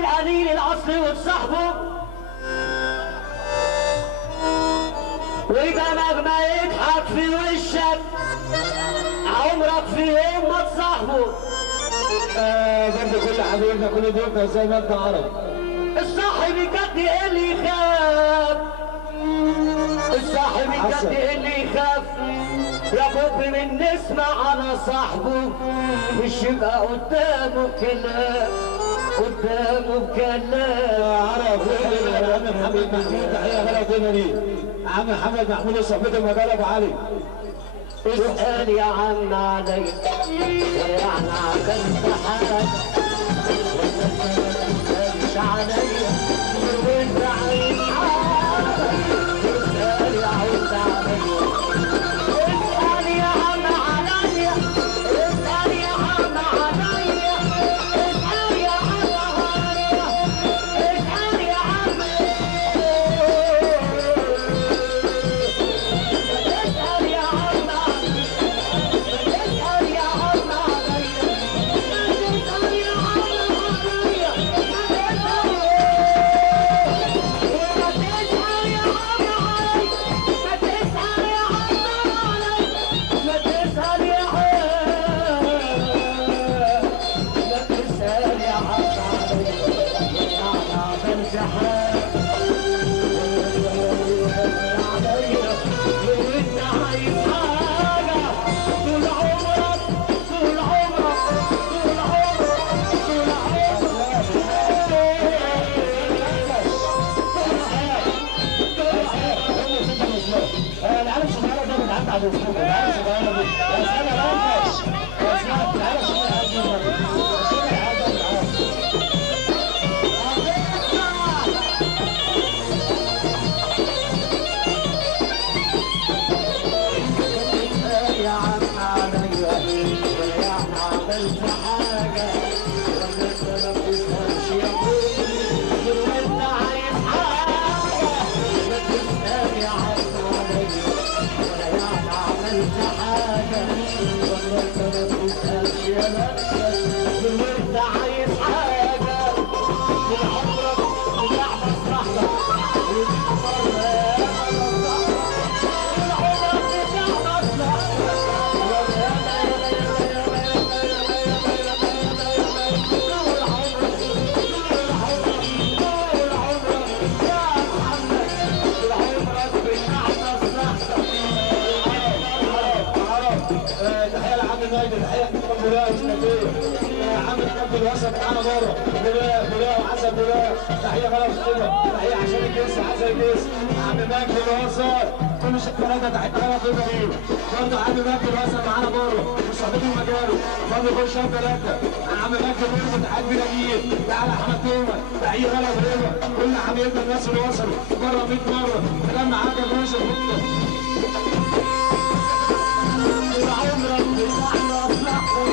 القليل الاصلي وتصاحبه، ويبقى مهما يضحك في وشك عمرك في يوم ما تصاحبه. برضه كل حبيبنا كل ضيوفنا زي ما انت عرب. الصاحب الجد اللي يخاف، الصاحب الجد اللي يخاف يا بوب من نسمع على صاحبه، مش يبقى قدامه كلام قدامه كلام. عرب يا عم محمد محمود، تحيه غلا ودينا ليه عم محمد محمود وصحبته مجال ابو علي. اسأل يا عم علي يعني عملت حاجة مش عليا وانت عايز حاجة. اسأل يا عم عليا، اسأل يا عم عليا، اسأل يا عم عليا، اسأل يا عم عليا، اسأل يا عم، اسأل يا عم الوسط معانا بره بلاء وحسن بلاء، تحيه غلا وسطنا، تحيه عشان الكيس حسن الكيس، عم مجدي الوسط كل شكرا تحيه غلا وسطنا ليه. برضه عم مجدي الوسط معانا بره وصاحبته مكانه، برضه كل شهر ثلاثه عم مجدي الوسط تحيه بلاجين، تعالى احمد تومه، تحيه غلا وسطنا، كل حبايبنا الناس اللي وصلوا بره 100 مره، كلام معاك يا باشا عمرك بتاعنا اصلحهم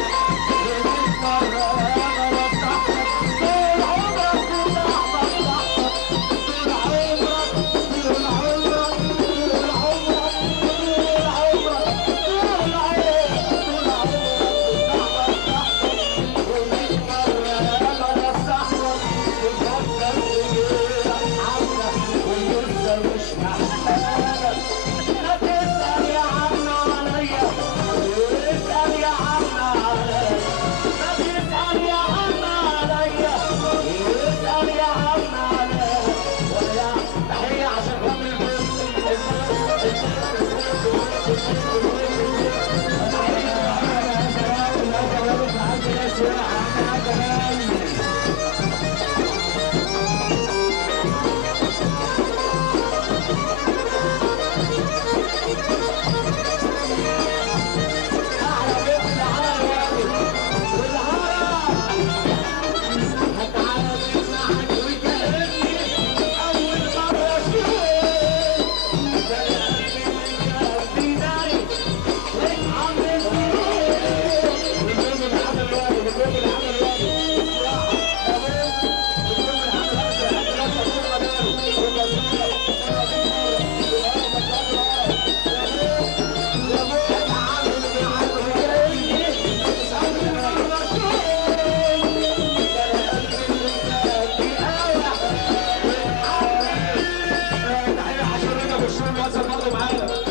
اسأل يا عم معانا